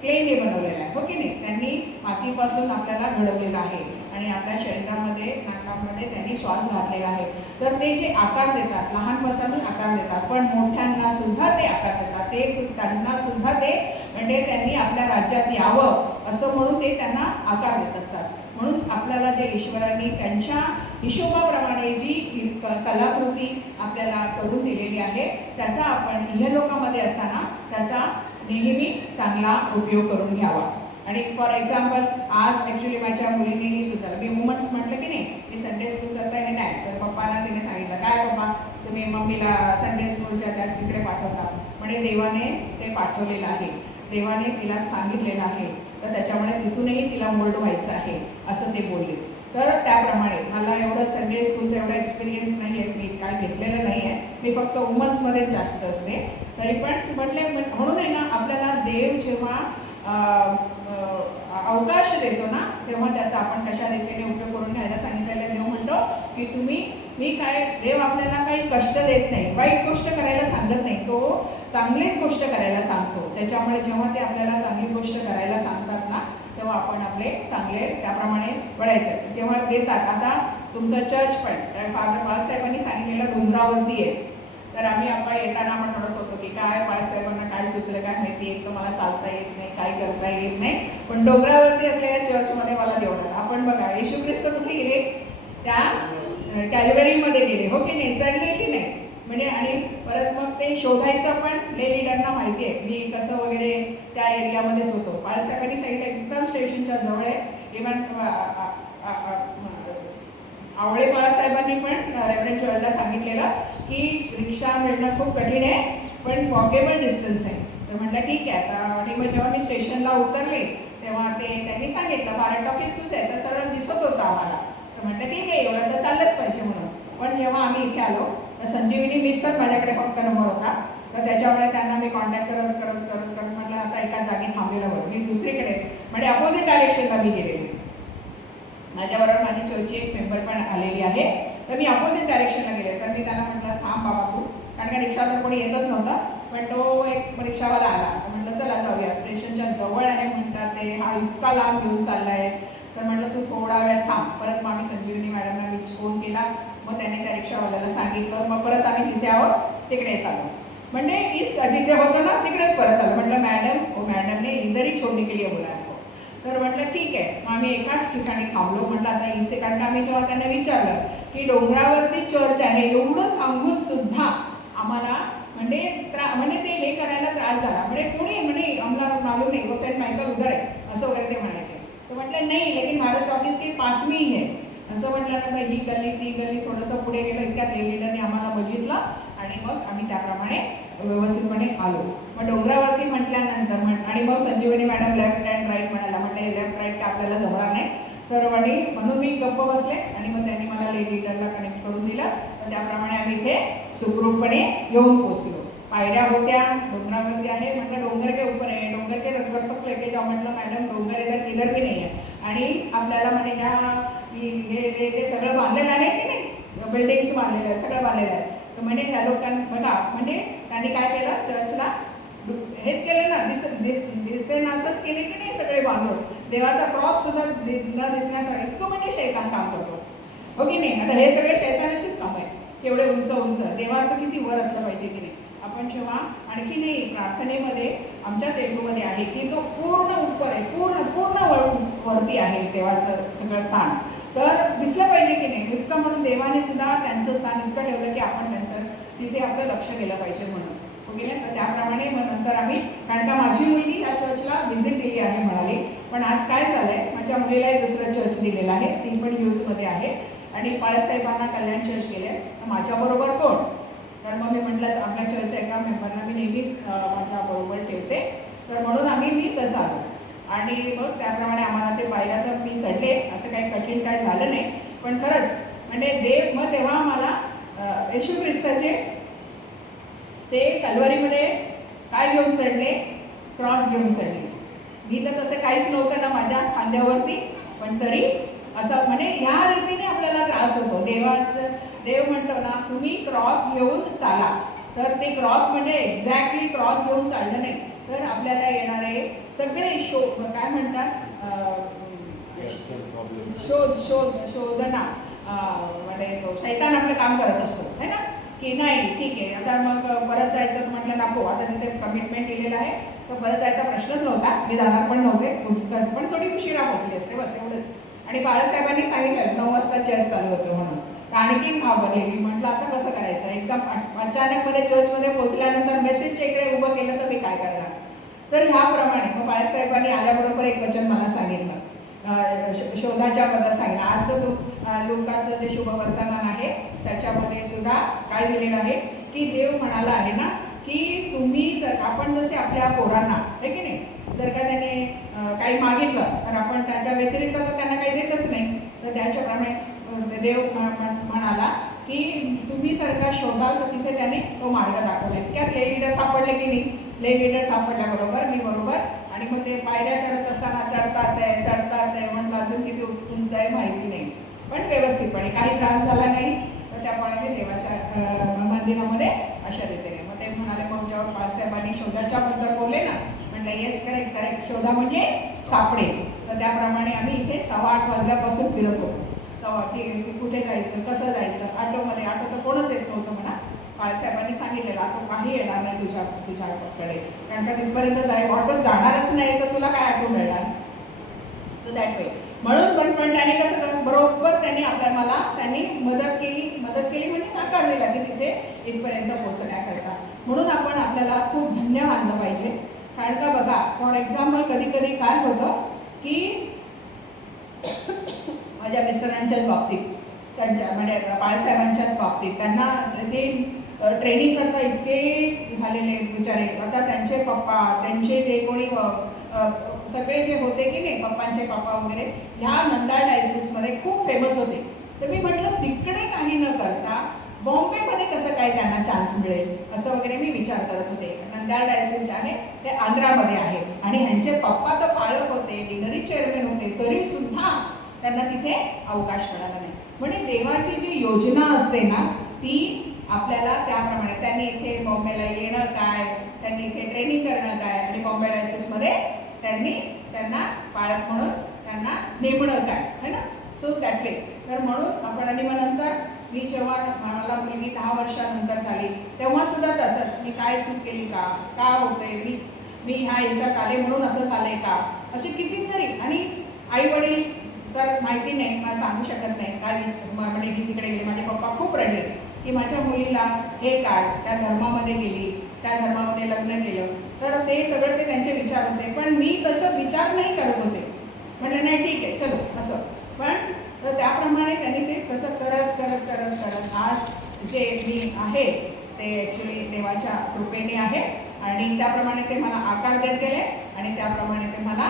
क्लेने बनवलेलं आहे हो की नाही. त्यांनी मातीपासून आपल्याला घडवलेलं आहे आणि आपल्या शरीरामध्ये नाकामध्ये त्यांनी श्वास घातलेला आहे. तर ते जे आकार देतात लहानपासून आकार देतात, पण मोठ्यांना सुद्धा ते आकार देतात. त्यांना सुद्धा ते म्हणजे त्यांनी आपल्या राज्यात यावं असं म्हणून ते त्यांना आकार देत असतात. म्हणून आपल्याला जे ईश्वरांनी त्यांच्या हिशोबाप्रमाणे जी कलाकृती आपल्याला करून दिलेली आहे त्याचा आपण इहलोकामध्ये असताना त्याचा नेहमी चांगला उपयोग करून घ्यावा. आणि फॉर एक्झाम्पल आज ॲक्च्युली माझ्या मुलीनेही सुद्धा मी वुमन्स म्हटलं की नाही मी संडे स्कूलचं आता हे नाही तर पप्पाला तिने सांगितलं काय पप्पा तुम्ही मम्मीला संडे स्कूलच्या त्या तिकडे पाठवता म्हणजे देवाने ते पाठवलेलं आहे, देवाने तिला सांगितलेलं आहे, तर त्याच्यामुळे तिथूनही तिला मोल्ड व्हायचं आहे असं ते बोलले. तर त्याप्रमाणे मला एवढं संडे स्कूलचा एवढा एक्सपिरियन्स नाही आहे, मी काय घेतलेलं नाही आहे, मी फक्त वुमन्समध्येच जास्त असते. तरी पण म्हटले म्हणून आहे ना आपल्याला देव जेव्हा अवकाश देतो ना तेव्हा त्याचा आपण कशा रीतीने उपयोग करून घ्यायला सांगितलेलं. देव म्हणतो की मी काय देव आपल्याला काही कष्ट देत नाही, वाईट गोष्ट करायला सांगत नाही, तो चांगलीच गोष्ट करायला सांगतो. त्याच्यामुळे जेव्हा ते आपल्याला चांगली गोष्ट करायला सांगतात ना तेव्हा आपण आपले चांगले त्याप्रमाणे वळायचं. जेव्हा देतात आता तुमचं चर्च पण फादर बाळासाहेबांनी सांगितलेलं डोंगरावरती आहे, तर आम्ही आपण येताना आपण म्हणत होतो की काय बाळासाहेबांना काय सुचलं काय माहिती, एक तर मला चालता येत नाही, काय करता येत नाही, पण डोंगरावरती असलेल्या चर्चमध्ये मला देवलं. आपण बघा येशू ख्रिस्त कुठे गेले, त्या कॅल्वरीमध्ये गेले, हो की नाही, चढले की नाही म्हणजे. आणि परत मग ते शोधायचं पण ले लीडरना माहिती आहे, मी कसं वगैरे त्या एरियामध्येच होतो. बाळासाहेबांनी सांगितलं एकदम स्टेशनच्या जवळ आहे. इव्हन आवळे बाळासाहेबांनी पण रेव्हरंड जॉर्जला सांगितलेलं की रिक्षा मिळणं खूप कठीण आहे पण वॉकेबल डिस्टन्स आहे. तर म्हटलं ठीक आहे आता. आणि मग जेव्हा मी स्टेशनला उतरले तेव्हा त्यांनी सांगितलं भारत टॉकीज कुठे आहे, तर सरळ दिसत होतं आम्हाला. तर म्हटलं ठीक आहे एवढं तर चाललंच पाहिजे म्हणून. पण जेव्हा आम्ही इथे आलो तर संजीवनी मिसच माझ्याकडे फक्त नंबर होता, तर त्याच्यामुळे त्यांना मी कॉन्टॅक्ट करत म्हटलं आता एका जागी थांबलेलं बरं. मी दुसरीकडे म्हणजे अपोजिट डायरेक्शनला मी गेलेली, माझ्याबरोबर माझी चर्चची एक मेंबर पण आलेली आहे, तर मी अपोजिट डायरेक्शनला गेले. तर मी त्यांना म्हटलं थांब बाबा तू, कारण का रिक्षा तर कोणी येतच नव्हता, पण तो एक रिक्षावाला आला. तर म्हटलं चला जाऊया, स्टेशनच्या जवळ आहे म्हणतात ते, हा इतका लांब घेऊन चालला आहे. तर म्हटलं तू थोडा वेळ थांब. परत मग आम्ही संजीवनी मॅडमला मी फोन केला, मग त्याने त्या रिक्षावाल्याला सांगितलं, मग परत आम्ही जिथे आहोत तिकडे चाललो. म्हणजे जिथे होतं ना तिकडेच परत आलो. म्हटलं मॅडमने इधरही छोडणी केली आहे बोला. तर म्हटलं ठीक आहे. मग आम्ही एकाच ठिकाणी थांबलो. म्हटलं आता इथे, कारण का आम्ही जेव्हा त्यांना विचारलं की डोंगरावरती चर्च आहे एवढं सांगून सुद्धा आम्हाला म्हणजे ते हे करायला त्रास झाला. म्हणजे कोणी म्हणे आम्हाला मालूम नाही, वो सेंट मायकल उधर आहे असं वगैरे ते म्हणायचे. तर म्हटलं नाही लेकिन भारत टॉकीज के पास में ही है असं म्हटलं ना. ही गल्ली ती गल्ली थोडंसं पुढे गेलं, इतक्यात लीडरने आम्हाला बघितलं आणि मग आम्ही त्याप्रमाणे व्यवस्थितपणे आलो. मग डोंगरावरती म्हटल्यानंतर आणि मग संजीवनी मॅडम लेफ्ट अँड राईट म्हणाला. म्हटलं लेफ्ट राईट का आपल्याला जमणार नाही, तर म्हणून मी गप्प बसले आणि मग त्यांनी मला लीडरला कनेक्ट करून दिलं. तर त्याप्रमाणे आम्ही इथे सुखरूपपणे येऊन पोहोचलो. पायऱ्या होत्या, डोंगरावरती आहे. म्हटलं डोंगर के ऊपर आहे, डोंगर के रंगर तक लेके जाऊ. म्हटलं मॅडम डोंगर येतात तिधर बी नाही आहे आणि आपल्याला म्हणे हे जे सगळं बांधलेलं आहे की नाही, बिल्डिंग्स बांधलेलं आहेत, सगळं बांधलेलं आहे. तर म्हणे ह्या लोकांना बघा, म्हणजे त्यांनी काय केलं चर्चला हेच केलं ना, दिसेन असंच केले की नाही सगळे बांधून. देवाचा क्रॉस सुद्धा न दिसण्यासाठी इतकं म्हणजे शैतान काम करतो, हो की नाही. आता हे सगळे शैतानाचेच काम आहे, केवढे उंच उंच. देवाचं किती वर असलं पाहिजे की नाही. आपण जेव्हा आणखीनही प्रार्थनेमध्ये आमच्या तेलगूमध्ये आहे की तो पूर्ण उपर आहे, पूर्ण वरती आहे देवाचं सगळं स्थान, तर दिसलं पाहिजे की नाही. इतकं म्हणून देवाने सुद्धा त्यांचं स्थान इतकं ठेवलं की आपण त्यांचं तिथे आपलं लक्ष गेलं पाहिजे म्हणून, ओके नाही. तर त्याप्रमाणे मग नंतर आम्ही, कारण का माझी मुलगी या चर्चला व्हिजिट दिली आहे म्हणाली, पण आज काय झालं आहे माझ्या मुलीलाही दुसरं चर्च दिलेलं आहे, ती पण यूथमध्ये आहे आणि बाळासाहेबांना कल्याण चर्च केले. तर माझ्याबरोबर कोण, तर मग मी म्हटलं आपल्या चर्चच्या एका मेंबरला मी नेहमीच माझ्याबरोबर ठेवते, तर म्हणून मी तसं आलो. आणि मग त्याप्रमाणे आम्हाला ते पाहिलं तर मी चढले, असं काही कठीण काय झालं नाही. पण खरंच म्हणजे देव मग तेव्हा मला येशू ख्रिस्ताचे ते कल्वरीमध्ये काय घेऊन चढले, क्रॉस घेऊन चढले. मी तर तसं काहीच नव्हतं ना माझ्या खांद्यावरती, पण तरी असं म्हणजे ह्या रीतीने आपल्याला त्रास होतो. देव म्हणतो ना तुम्ही क्रॉस घेऊन चाला, तर ते क्रॉस म्हणजे एक्झॅक्टली क्रॉस घेऊन चाललं नाही तर आपल्याला येणारे सगळे काय म्हणतात शोधना म्हणजे शैतान आपलं काम करत असतो है ना, की नाही ठीक आहे आता मग परत जायचं तर म्हटलं नको, आता तिथे कमिटमेंट दिलेलं आहे तर परत जायचा प्रश्नच नव्हता, मी जाणार पण नव्हते, पण थोडी उशिरा पोचली असते बस एवढंच. आणि बाळासाहेबांनी सांगितलं 9 वाजता चर्च चालू होतं म्हणून, तर आणखीन घाबरले मी. म्हटलं आता कसं करायचं, एकदम अचानकमध्ये चर्चमध्ये पोचल्यानंतर मेसेजच्या इकडे उभं केलं तर मी काय करणार. तर ह्याप्रमाणे मग बाळासाहेबांनी आल्याबरोबर एक वचन मला सांगितलं, शोधाच्या बद्दल सांगितलं. आजचं लोकांचं जे शुभवर्तमान आहे त्याच्यामध्ये सुद्धा काय दिलेलं आहे की देव म्हणाला आहे ना की तुम्ही जर आपण जसे आपल्या पोरांना आहे की नाही, जर का त्याने काही मागितलं तर आपण त्याच्या व्यतिरिक्त तर त्यांना काही देतच नाही. तर त्याच्याप्रमाणे देव म्हणाला की तुम्ही जर का शोधाल तर तिथे त्याने तो मार्ग दाखवला. इतक्यात ले लीडर सापडले की नाही, ले लीडर सापडल्याबरोबर मी बरोबर आणि मग ते पायऱ्या चढत असताना चढतात आहे म्हणून अजून किती उंच आहे माहिती नाही, पण व्यवस्थितपणे काही त्रास झाला नाही. तर त्याप्रमाणे देवाच्या मंदिरामध्ये अशा रीतीने मग ते म्हणाले, मग जेव्हा बाळासाहेबांनी शोधाच्या बद्दल बोलले ना, म्हटलं येस करेक्ट शोधा म्हणजे सापडे. तर त्याप्रमाणे आम्ही इथे 7:15 वाजल्यापासून फिरत होतो. तेव्हा की कुठे जायचं, कसं जायचं, ऑटोमध्ये. ऑटो तर कोणच येत नव्हतं म्हणा. बाळासाहेबांनी सांगितलेलं ऑटो काही येणार नाही तुझ्याकडे, कारण का तिथपर्यंत ऑटो जाणारच नाही तर तुला काय ऑटो मिळणार. सो दॅट वे म्हणून पण त्याने कसं बरोबर त्यांनी मला त्यांनी मदत केली म्हणजे आकार दिला की तिथे इथपर्यंत पोहोचण्याकरता. म्हणून आपण आपल्याला खूप धन्य मानलं पाहिजे. कारण का बघा, फॉर एक्झाम्पल कधी कधी काय होतं की माझ्या मिस्टरांच्याच बाबतीत, त्यांच्या म्हणजे बाळासाहेबांच्याच बाबतीत त्यांना ते ट्रेनिंग करता इतके झालेले बिचारे. आता त्यांचे पप्पा, त्यांचे जे कोणी सगळे जे होते की नाही, पप्पांचे पप्पा वगैरे ह्या नंदा डायसिसमध्ये खूप फेमस होते. तर मी म्हटलं तिकडे काही न करता बॉम्बेमध्ये कसं काय त्यांना चान्स मिळेल असं वगैरे मी विचार करत होते. नंदा डायसिस जे आहे ते आंध्रामध्ये आहे आणि ह्यांचे पप्पा तर पाळक होते, डिनरी चेअरमॅन होते, तरीसुद्धा त्यांना तिथे अवकाश मिळाला नाही. म्हणजे देवाची जी योजना असते ना ती आपल्याला त्याप्रमाणे त्यांनी इथे बॉम्बेला येणं काय, त्यांनी इथे ट्रेनिंग करणं काय आणि बॉम्बे डायसिसमध्ये त्यांना पाळक म्हणून त्यांना नेमणं काय है ना. So that way. तर म्हणून आपण आणि मग नंतर मी जेव्हा मला मुलगी 10 वर्षानंतर झाली तेव्हा सुद्धा तसंच मी काय चूक केली का होते मी ह्या याच्यात आले म्हणून असं झालंय का, असे कितीतरी. आणि आई वडील तर माहिती नाही, मला सांगू शकत नाही काय म्हणजे ही तिकडे गेले. माझे पप्पा खूप रडले की माझ्या मुलीला हे काय, त्या धर्मामध्ये गेली, त्या धर्मामध्ये लग्न केलं. तर ते सगळं ते त्यांचे विचार होते, पण मी तसं विचार नाही करत होते. म्हटलं नाही ठीक आहे चलो असं. पण तर त्याप्रमाणे त्यांनी ते तसं करत आज जे मी आहे ते ॲक्च्युली देवाच्या कृपेने आहे. आणि त्याप्रमाणे ते मला आकार देत गेले आणि त्याप्रमाणे ते मला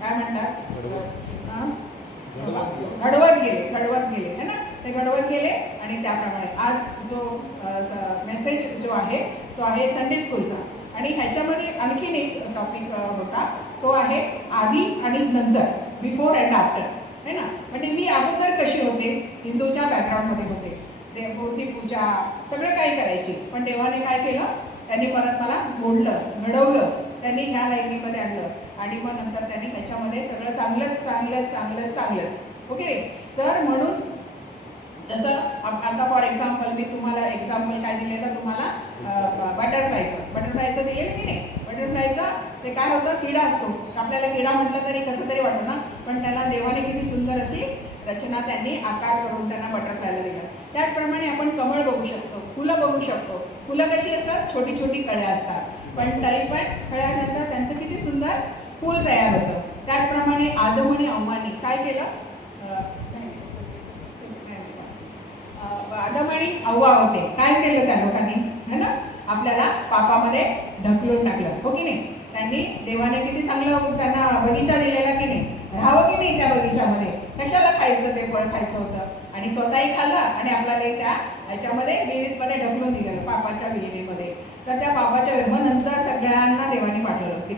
काय म्हणतात घडवत गेले है ना. ते घडवत गेले आणि त्याप्रमाणे आज जो मेसेज जो आहे तो आहे संडे स्कूलचा. आणि ह्याच्यामध्ये आणखीन एक टॉपिक होता, तो आहे आधी आणि नंतर, बिफोर अँड आफ्टर है ना. म्हणजे मी अगोदर कशी होते, हिंदूच्या बॅकग्राऊंडमध्ये होते, मूर्ती पूजा सगळं काही करायची. पण देवाने काय केलं, त्यांनी परत मला मोडलं, घडवलं, त्यांनी ह्या लाईनीमध्ये आणलं आणि मग नंतर त्यांनी ह्याच्यामध्ये सगळं चांगलंच ओके. तर म्हणून जसं आता फॉर एक्झाम्पल मी तुम्हाला एक्झाम्पल काय दिलेलं तुम्हाला बटरफ्लायचं दिलेलं की नाही. बटरफ्लायचं ते काय होतं, किडा असतो. आपल्याला किडा म्हटलं तरी कसं तरी वाटतं ना, पण त्याला देवाने किती सुंदर अशी रचना त्यांनी आकार करून त्यांना बटरफ्लायला दिला. त्याचप्रमाणे आपण कमळ बघू शकतो, फुलं बघू शकतो. फुलं कशी असतात, छोटी छोटी कळ्या असतात, पण तरी पण कळ्यानंतर त्यांचं किती सुंदर फूल तयार होतं. त्याचप्रमाणे आदम आणि हव्वानी काय केलं, आदम आणि हव्वा होते, काय केलं त्या लोकांनी है ना, आपल्याला पापामध्ये ढकलून टाकलं हो की नाही. त्यांनी देवाने किती चांगलं त्यांना बगीचा दिलेला की नाही, राहावं की नाही त्या बगीच्यामध्ये. कशाला खायचं, ते फळ खायचं होतं आणि स्वतःही खाल्लं आणि आपल्याला त्या ह्याच्यामध्ये विहिरीतमध्ये ढकलून दिलेलं, पापाच्या विहिरीमध्ये. तर त्या पापाच्या मग नंतर सगळ्यांना देवाने पाठवलं की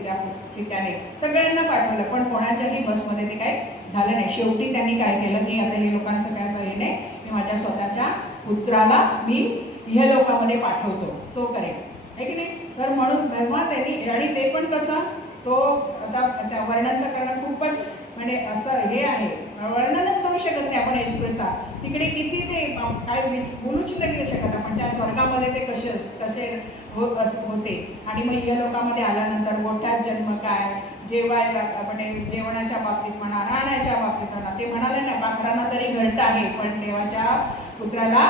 त्याने सगळ्यांना पाठवलं, पण कोणाच्याही बसमध्ये ते काय झालं नाही. शेवटी त्यांनी काय केलं की आता हे लोकांचं काय तऱ्हेने मी माझ्या स्वतःच्या पुत्राला मी इहलोकामध्ये पाठवतो, तो करेल आहे की नाही. तर म्हणून तेव्हा त्यांनी, आणि ते पण कसं, तो आता त्या वर्णन तर करणं खूपच म्हणजे असं हे आहे, वर्णनच करू शकत नाही आपण एक्सप्रेसचा. तिकडे किती ते काय बोलूच नाही शकत आपण. त्या स्वर्गामध्ये ते कसे होते आणि मग इहलोकामध्ये आल्यानंतर मोठ्यात जन्म काय, जेवायला म्हणजे जेवणाच्या बाबतीत म्हणा, राहण्याच्या बाबतीत म्हणा. ते म्हणाले ना, पाखरांना तरी घरट आहे पण देवाच्या पुत्राला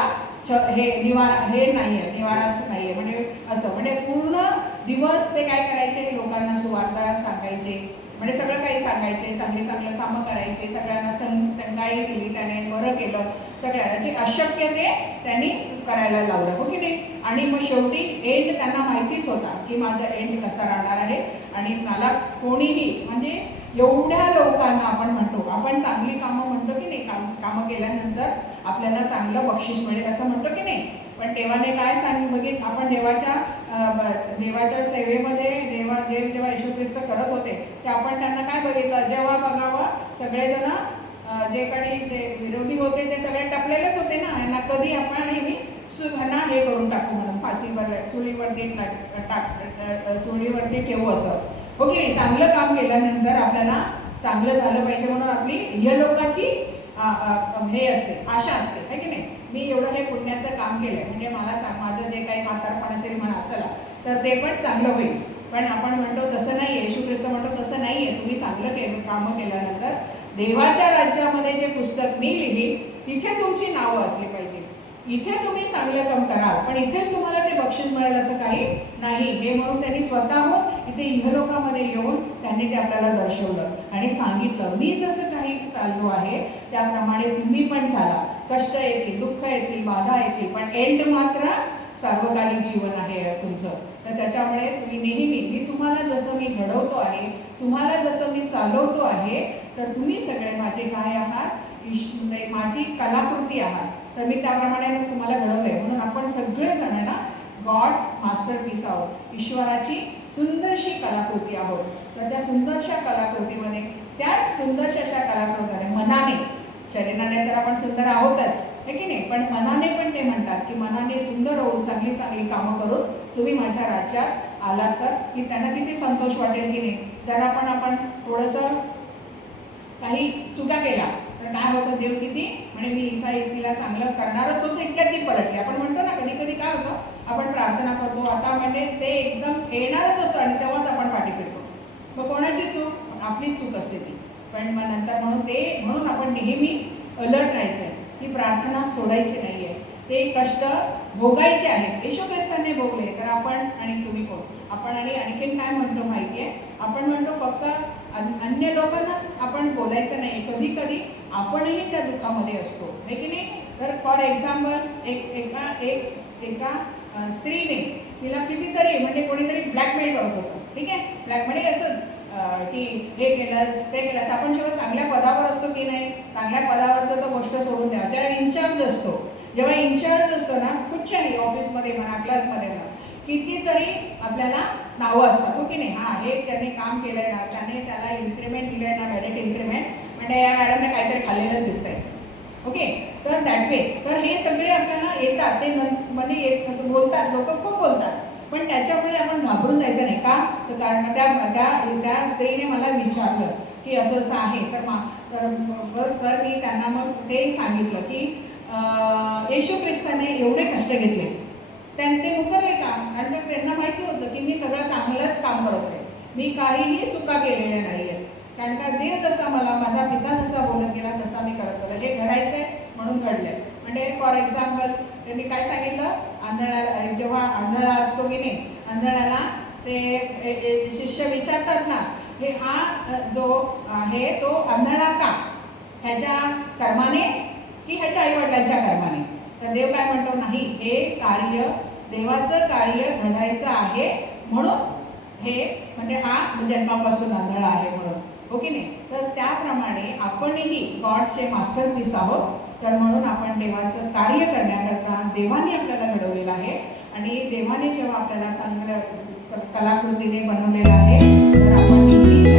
हे नाही आहे, निवाराच नाही आहे. म्हणजे असं म्हणजे पूर्ण दिवस ते काय करायचे, लोकांना सुवार्ता सांगायचे, म्हणजे सगळं काही सांगायचे, चांगली चांगलं कामं करायचे, सगळ्यांना चंगाई दिली त्याने, बरं केलं, सगळ्यांना जे अशक्य ते त्यांनी करायला लावलं, हो की नाही. आणि मग शेवटी एंड त्यांना माहितीच होता की माझा एंड कसा राहणार आहे आणि मला कोणीही, म्हणजे एवढ्या लोकांना आपण म्हणतो, आपण चांगली कामं म्हणतो की नाही, कामं केल्यानंतर आपल्याला चांगलं बक्षीस मिळेल असं म्हणतो की नाही. पण देवाने काय सांगितलं, आपण देवाच्या सेवेमध्ये जेव्हा येशू ख्रिस्त करत होते ते आपण त्यांना काय बघितलं, जेव्हा बघावं सगळेजण जे काही ते विरोधी होते ते सगळे टपलेलेच होते ना. यांना कधी आपण ह्यांना हे करून टाकू म्हणून, फाशीवर सुळीवरती ठेवू असं, हो की नाही. चांगलं काम केल्यानंतर आपल्याला चांगलं झालं पाहिजे म्हणून आपली लोकांची हे असते, आशा असते, है की नाही. मी एवढं हे पुण्याचं काम केलं आहे म्हणजे माझं जे काही म्हातारपण असेल म्हणा चला तर ते पण चांगलं होईल. पण आपण म्हणतो तसं नाही आहे, येशू ख्रिस्त म्हणतो तसं नाही आहे. तुम्ही चांगलं कामं केल्यानंतर देवाच्या राज्यामध्ये जे पुस्तक मी लिहीन तिथे तुमची नावं असली पाहिजे. इथे तुम्ही चांगलं काम कराल पण इथेच तुम्हाला ते बक्षीस मिळेल असं काही नाही. हे म्हणून त्यांनी स्वतःहून इथे इहलोकामध्ये येऊन त्यांनी ते आपल्याला दर्शवलं आणि सांगितलं, मी जसं काही चाललो आहे त्याप्रमाणे तुम्ही पण चाला. कष्ट येतील, दुःख येतील, बाधा येतील, पण एंड मात्र सार्वकालिक जीवन आहे तुमचं. तर त्याच्यामुळे तुम्ही नेहमी, मी तुम्हाला जसं मी घडवतो आहे, तुम्हाला जसं मी चालवतो आहे, तर तुम्ही सगळे माझे काय आहात, माझी कलाकृती आहात. तर मी त्याप्रमाणे तुम्हाला घडवलं आहे. म्हणून आपण सगळेजण ना गॉड्स मास्टरपीस आहोत, ईश्वराची सुंदरशी कलाकृती आहोत. तर त्या सुंदरशा कलाकृतीमध्ये, त्याच सुंदरशा अशा कलाकृतीने मनाने, शरीराने तर आपण सुंदर आहोतच आहे की नाही, पण मनाने पण ते म्हणतात की मनाने सुंदर होऊन चांगली चांगली कामं करून तुम्ही माझ्या राज्यात आलात तर की त्यांना किती संतोष वाटेल की नाही. जरा आपण थोडंसं काही चुका केला तर काय होतं, देव किती म्हणजे मी तिला चांगलं करणारच होतं इतक्यात ती पलटली. आपण म्हणतो ना कधी कधी काय होतं, आपण प्रार्थना करतो आता म्हणजे ते एकदम येणारच असतं आणि तेव्हाच आपण पाठी फिरतो. मग कोणाची चूक, आपलीच चूक असते ती. पण मग नंतर म्हणून आपण नेहमी अलर्ट राहायचं आहे की प्रार्थना सोडायची नाही आहे. ते कष्ट भोगायचे आहेत. येशू ख्रिस्ताने भोगले तर आपण आणि तुम्ही पण आपण. आणि आणखीन काय म्हणतो माहिती आहे, आपण म्हणतो फक्त अन्य लोकांनाच आपण बोलायचं नाही, कधी कधी आपणही त्या दुःखामध्ये असतो आहे की नाही. तर फॉर एक्झाम्पल एका स्त्रीने तिला कितीतरी म्हणजे कोणीतरी ब्लॅकमेल करत होतं, ठीक आहे. ब्लॅकमेल असंच की हे केलंस ते केलंस. आपण जेव्हा चांगल्या पदावर असतो की नाही, चांगल्या पदावरचं तर गोष्ट सोडून द्या, जेव्हा इन्चार्ज असतो ना, कुठच्या नाही ऑफिसमध्ये म्हणा, क्लर्कमध्ये म्हणा, कितीतरी आपल्याला नावं असतात, हो की नाही. हां, हे त्यांनी काम केलं आहे ना, त्याला इन्क्रिमेंट दिलं आहे ना, मेरिट इन्क्रिमेंट, म्हणजे या मॅडमने काहीतरी खाल्लेलंच दिसतं आहे, ओके. तर दॅट वे तर हे सगळे आपल्याला येतात, ते म्हणजे बोलतात, लोक खूप बोलतात. पण त्याच्यामुळे आपण घाबरून जायचं नाही का, तर कारण त्या स्त्रीने मला विचारलं की असं असं आहे. तर मी त्यांना मग ते सांगितलं की येशू ख्रिस्ताने एवढे कष्ट घेतले, ते मुकरले का, कारण त्यांना माहिती होतं की मी सगळं चांगलंच काम करत आहे, मी काहीही चुका केलेल्या नाही आहेत. कारण का देव जसा मला, माझा पिता जसा बोलत गेला तसा मी करत गेला. हे घडायचं आहे म्हणून घडलं आहे. म्हणजे फॉर एक्झाम्पल त्यांनी काय सांगितलं, आंधळ्याला, जेव्हा आंधळा असतो की नाही, आंधळ्याला ते शिष्य विचारतात ना, हे हा जो आहे तो आंधळा का, ह्याच्या कर्माने की ह्याच्या आईवडिलांच्या कर्माने. तर देव काय म्हणतो, नाही, हे कार्य देवाचं कार्य घडायचं आहे म्हणून हे, म्हणजे हा जन्मापासून आंधळा आहे म्हणून, हो की नाही. तर त्याप्रमाणे आपणही गॉडचे मास्टरपीस आहोत. तर म्हणून आपण देवाचं कार्य करण्याकरता देवाने आपल्याला घडवलेलं आहे आणि देवाने जेव्हा आपल्याला चांगल्या कलाकृतीने बनवलेलं आहे तर आपण नेहमी